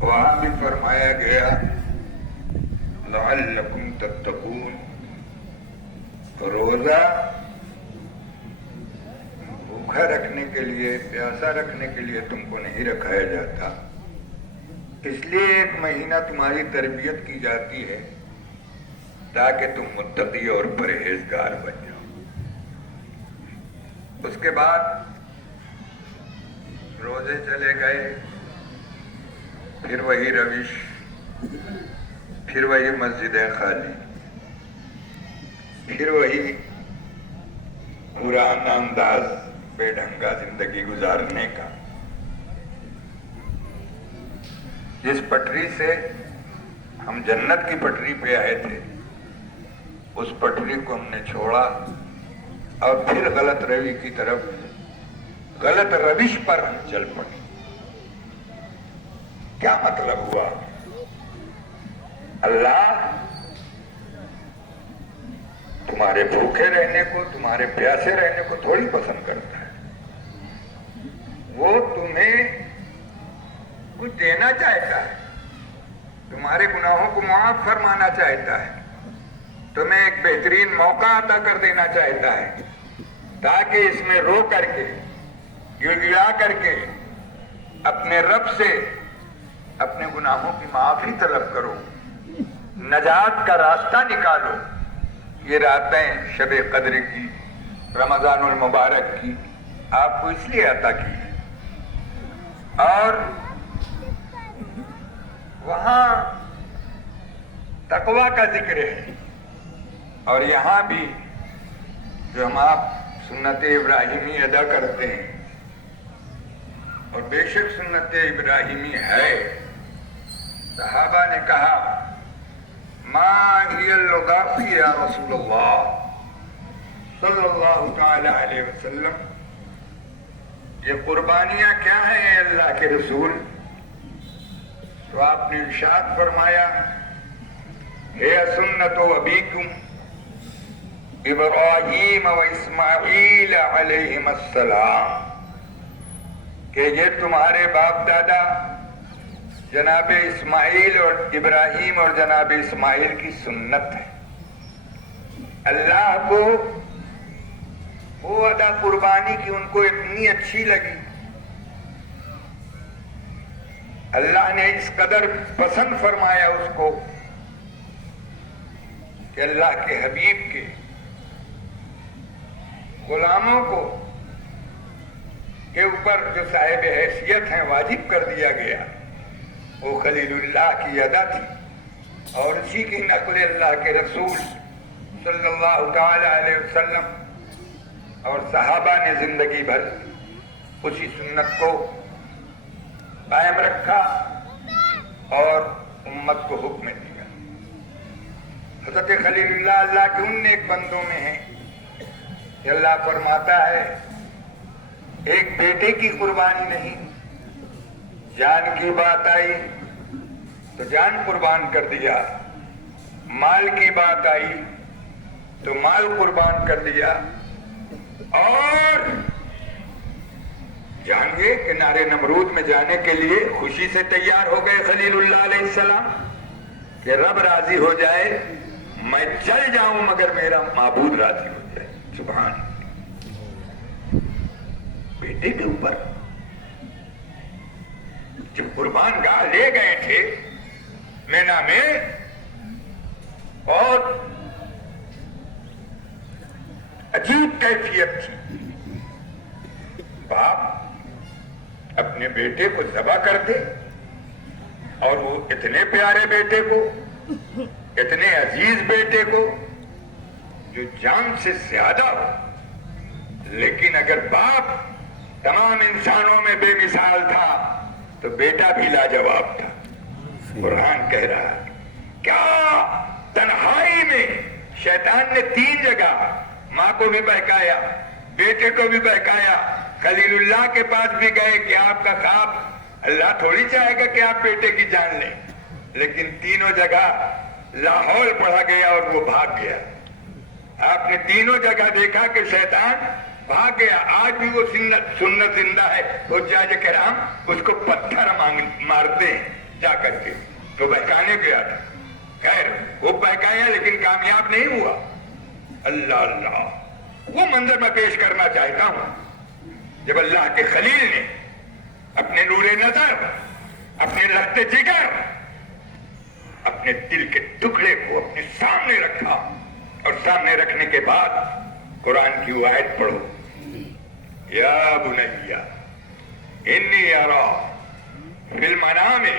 وہاں بھی فرمایا گیا لعلکم تتقون، روزہ بھوکا رکھنے کے لیے، پیاسا رکھنے کے لیے تم کو نہیں رکھایا جاتا، اس لیے ایک مہینہ تمہاری تربیت کی جاتی ہے تاکہ تم متقی اور پرہیزگار بن جاؤ۔ اس کے بعد روزے چلے گئے، پھر وہی روش، پھر وہی مسجدیں خالی، پھر وہی پرانا انداز بے ڈھنگا زندگی گزارنے کا۔ جس پٹری سے ہم جنت کی پٹری پہ آئے تھے، اس پٹری کو ہم نے چھوڑا اور پھر غلط روی کی طرف، غلط روش پر ہم چل پڑے۔ کیا مطلب ہوا؟ اللہ تمہارے بھوکے رہنے کو، تمہارے پیاسے رہنے کو تھوڑی پسند کرتا ہے، وہ تمہیں کچھ دینا چاہتا ہے، تمہارے گناہوں کو معاف فرمانا چاہتا ہے، تمہیں ایک بہترین موقع عطا کر دینا چاہتا ہے تاکہ اس میں رو کر کے، گڑگڑا کر کے اپنے رب سے اپنے گناہوں کی معافی طلب کرو، نجات کا راستہ نکالو۔ یہ راتیں شب قدر کی، رمضان المبارک کی آپ کو اس لیے عطا کی ہے۔ اور وہاں تقویٰ کا ذکر ہے، اور یہاں بھی جو ہم آپ سنت ابراہیمی ادا کرتے ہیں، اور بے شک سنت ابراہیمی ہے۔ صحابہ نے کہا ما ہی اللغافی یا رسول اللہ صلی اللہ تعالی علیہ وسلم، یہ قربانیاں کیا ہیں اے اللہ کے رسول؟ تو آپ نے ارشاد فرمایا ہے سنت ابیکم ابراہیم و اسماعیل علیہم السلام، کہ یہ تمہارے باپ دادا جناب اسماعیل اور ابراہیم اور جناب اسماعیل کی سنت ہے۔ اللہ کو وہ ادا قربانی کی ان کو اتنی اچھی لگی، اللہ نے اس قدر پسند فرمایا اس کو کہ اللہ کے حبیب کے غلاموں کو کے اوپر جو صاحب حیثیت ہیں واجب کر دیا گیا، وہ خلیل اللہ کی ادا تھی، اور اسی کی نقل اللہ کے رسول صلی اللہ تعالی علیہ وسلم اور صحابہ نے زندگی بھر اسی سنت کو قائم رکھا اور امت کو حکم دیا۔ حضرت خلیل اللہ اللہ کے ان نیک بندوں میں ہیں کہ اللہ فرماتا ہے ایک بیٹے کی قربانی نہیں، جان کی بات آئی تو جان قربان کر دیا، مال کی بات آئی تو مال قربان کر دیا، اور جانگے کنارے نمرود میں جانے کے لیے خوشی سے تیار ہو گئے خلیل اللہ علیہ السلام کہ رب راضی ہو جائے، میں چل جاؤں مگر میرا معبود راضی ہو جائے۔ سبحان بیٹے کے اوپر جب قربان گاہ لے گئے تھے مینا میں، اور عجیب کیفیت تھی، باپ اپنے بیٹے کو ذبح کرتے، اور وہ اتنے پیارے بیٹے کو، اتنے عزیز بیٹے کو جو جان سے زیادہ ہو، لیکن اگر باپ تمام انسانوں میں بے مثال تھا تو بیٹا بھی لاجواب تھا۔ قرآن کہہ رہا ہے کیا تنہائی میں شیطان نے 3 جگہ ماں کو بھی بہکایا، بیٹے کو بھی بہکایا، خلیل اللہ کے پاس بھی گئے کہ آپ کا خواب اللہ تھوڑی چاہے گا کہ آپ بیٹے کی جان لیں، لیکن تینوں جگہ لاہور پڑا گیا اور وہ بھاگ گیا۔ آپ نے تینوں جگہ دیکھا کہ شیطان بھاگ گیا۔ آج بھی وہ سنت زندہ ہے، حجاج کرام اس کو پتھر مارتے ہیں जा करके तो बहकाने गया था। खैर वो बहकाया लेकिन कामयाब नहीं हुआ। अल्लाह अल्लाह वो मंजर मैं पेश करना चाहता हूं जब अल्लाह के खलील ने अपने नूरे नजर, अपने लहते जिगर, अपने दिल के टुकड़े को अपने सामने रखा और सामने रखने के बाद कुरान की वो आयत पढ़ो, या बुनैया इन्नी अरा फिल मनामी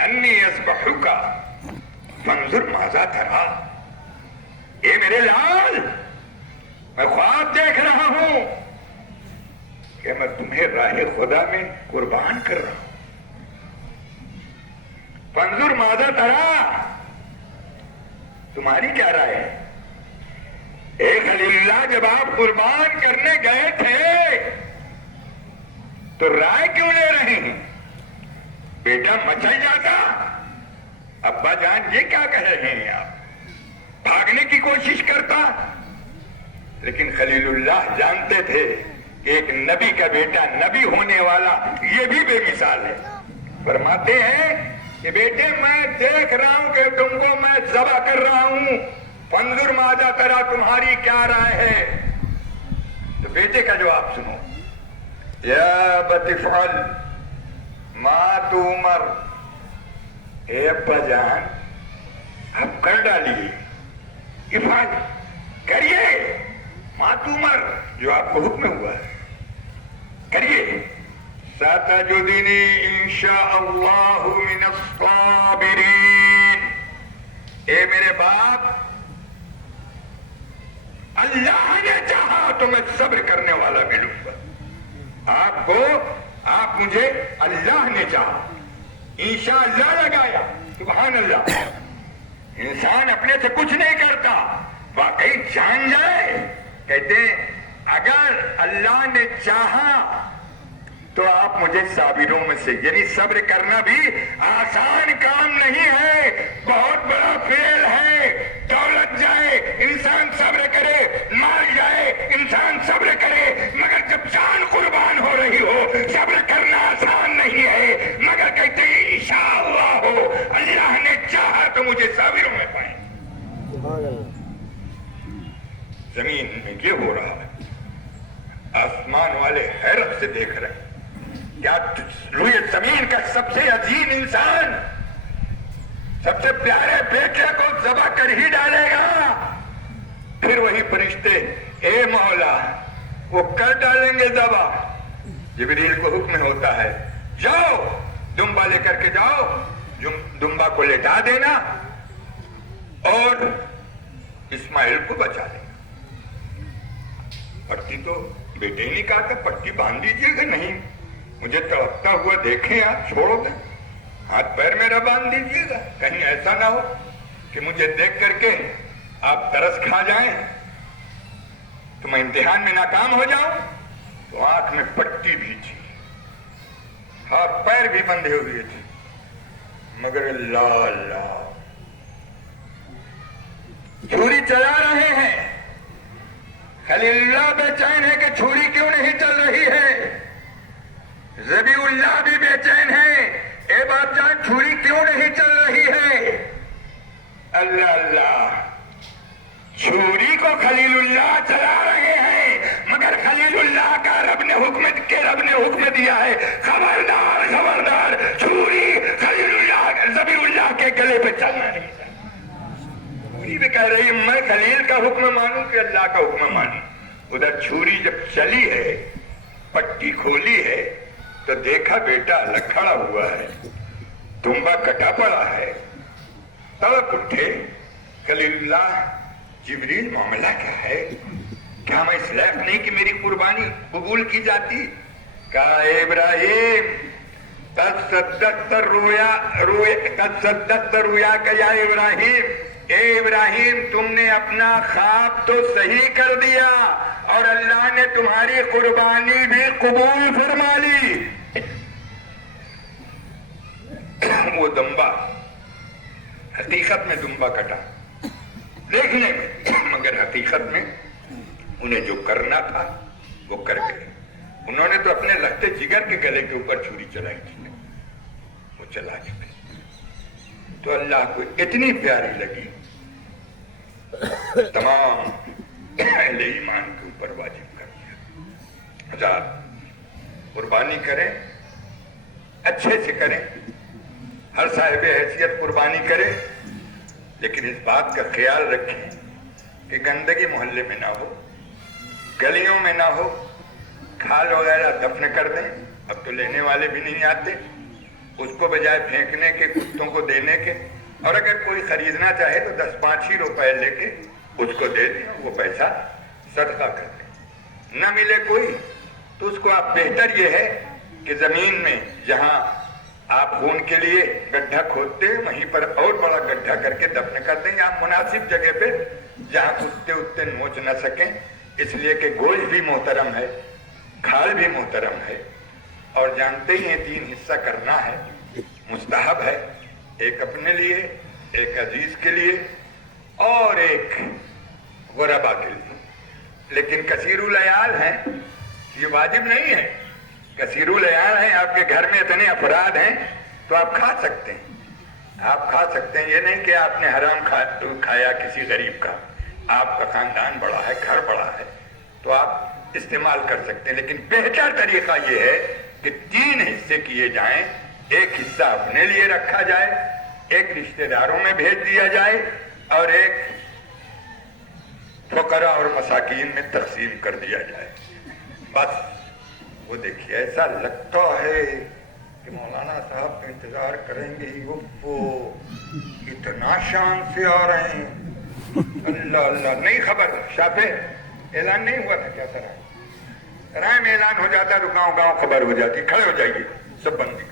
अन्नी अस्बहुका फंजुर माज़ा तरा। ए मेरे लाल, मैं ख्वाब देख रहा हूं कि मैं तुम्हें राह खुदा में कुर्बान कर रहा हूं। फंजुर माज़ा तरा, तुम्हारी क्या राय है? ए खलीलुल्लाह, जब आप कुर्बान करने गए थे तो राय क्यों ले रहे हैं? बेटा मचल जाता। अब्बा जान ये क्या कह रहे हैं आप? भागने की कोशिश करता। लेकिन खलीलुल्लाह जानते थे कि एक नबी का बेटा नबी होने वाला ये भी बेमिसाल है। फरमाते हैं कि बेटे मैं देख रहा हूं कि तुमको मैं ज़बह कर रहा हूं, फंजुर माज़ा तरा, तुम्हारी क्या राय है? तो बेटे का जवाब सुनो, या बतिफअल मा तुमर। ए अब्बा जान, आप कर डालिए, इफाल करिए, मा तुमर, जो आपको हुक्म हुआ है करिए। सतजुदनी इंशाअल्लाहु मिनस साबिरीन। ए मेरे बाप, अल्लाह ने चाहा तो मैं सब्र करने वाला मिलूंगा। आपको, आप मुझे, अल्लाह ने चाहा, इंशाअल्लाह लगाया। सुभान अल्लाह। इंसान अपने से कुछ नहीं करता, वाकई जान जाए। कहते अगर अल्लाह ने चाहा तो आप मुझे साबिरों में से, यानी सब्र करना भी आसान काम नहीं है, बहुत बड़ा फेल है। दौलत जाए इंसान सब्र करे, माल जाए इंसान सब्र करे, मगर जब जान कुर्बान हो रही हो सब्र करना आसान नहीं है। मगर कहते हैं इंशाअल्लाह हो, अल्लाह ने चाहा तो मुझे साबिरों में पाए। जमीन में ये हो रहा है, आसमान वाले हैरत से देख रहे हैं। क्या रुए जमीन का सबसे अजीम इंसान सबसे प्यारे बेटे को ज़बह कर ही डालेगा? फिर वही फरिश्ते, ए मौला, वो कर डालेंगे ज़बह। जिब्रील को हुक्म होता है, जाओ दुम्बा लेकर के जाओ, दुम्बा को लेटा देना और इस्माइल को बचा लेना। पट्टी तो बेटे ही नहीं कहा था, पट्टी बांध दीजिएगा। नहीं, मुझे तड़पता हुआ देखें आप, छोड़ो दे, हाथ पैर मेरा बांध दीजिएगा। कहीं ऐसा ना हो कि मुझे देख करके आप तरस खा जाएं तो मैं इम्तिहान में नाकाम हो जाऊं। तो आंख में पट्टी भी थी, हाथ पैर भी बंधे हुए थे, मगर अल्लाह छुरी चला रहे हैं। खलीलुल्लाह बेचैन है कि छुरी क्यों नहीं चल रही है। ज़बीउल्लाह भी बेचैन है, ए बाप जान छुरी क्यों नहीं चल रही है। अल्लाह अल्लाह, छुरी को खलीलुल्लाह चला रहे हैं, मगर खलीलुल्लाह का रब ने हुक्म दिया है, खबरदार खबरदार, छुरी खलीलुल्लाह ज़बीउल्लाह के गले पे चलना नहीं। छुरी भी कह रही मैं खलील का हुक्म मानूं कि अल्लाह का हुक्म मानूं। उधर छुरी जब चली है, पट्टी खोली है, तो देखा बेटा अलग खड़ा हुआ है, दुम्बा कटा पड़ा है। तड़प उठे खलीलुल्लाह, जिब्रील मामला क्या है? क्या मैं इस लायक नहीं कि मेरी कुर्बानी कबूल की जाती? कहा इब्राहिम तसद्दक़्त रुया या इब्राहिम, ए इब्राहिम तुमने अपना ख्वाब तो सही कर दिया और अल्लाह ने तुम्हारी कुर्बानी भी कबूल फरमा ली। वो दुम्बा हकीकत में दुम्बा कटा देखने में, मगर हकीकत में उन्हें जो करना था वो कर गए। उन्होंने तो अपने लगते जिगर के गले के ऊपर छुरी चलाई थी। वो चला चुके। तो अल्लाह को इतनी प्यारी लगी, तमाम अहले ईमान के ऊपर वाजिब कर दिया। हजार कुर्बानी करें, अच्छे से करें, हर साहिब हैसियत कुर्बानी करे, लेकिन इस बात का ख्याल रखें कि गंदगी मोहल्ले में ना हो, गलियों में ना हो, खाल वगैरह दफन कर दें। अब तो लेने वाले भी नहीं आते, उसको बजाय फेंकने के, कुत्तों को देने के, और अगर कोई खरीदना चाहे तो 10-5 ही रुपए लेके उसको दे दें, वो पैसा सदका कर दें। न मिले कोई तो उसको आप, बेहतर ये है कि जमीन में जहां आप खून के लिए गड्ढा खोदते हैं वहीं पर और बड़ा गड्ढा करके दफन कर दें, या मुनासिब जगह पे जहां कुत्ते उत्ते नोच न सकें, इसलिए कि गोश्त भी मोहतरम है, खाल भी मोहतरम है, और जानते ही हैं 3 हिस्सा करना है, मुस्तहब है, एक अपने लिए, एक अजीज के लिए और एक गुरबा के लिए। लेकिन कसीरुल अयाल हैं, ये वाजिब नहीं है। कसीरुल अयाल हैं, आपके घर में इतने अफराद हैं तो आप खा सकते हैं, आप खा सकते हैं। ये नहीं कि आपने हराम खाया किसी गरीब का, आपका खानदान बड़ा है, घर बड़ा है, तो आप इस्तेमाल कर सकते हैं। लेकिन बेहतर तरीका ये है कि 3 हिस्से किए जाएं, एक हिस्सा अपने लिए रखा जाए, एक रिश्तेदारों में भेज दिया जाए, और एक फकरा और मसाकीन में तकसीम कर दिया जाए। बस वो देखिए, ऐसा लगता है कि मौलाना साहब का इंतजार करेंगे ही, वो इतना शान से आ रहे हैं, अल्लाह अल्लाह। नहीं खबर, शाफे ऐलान नहीं हुआ था क्या? सराय में ऐलान हो जाता तो गांव गांव खबर हो जाती, खड़े हो जाइए सब बंदी।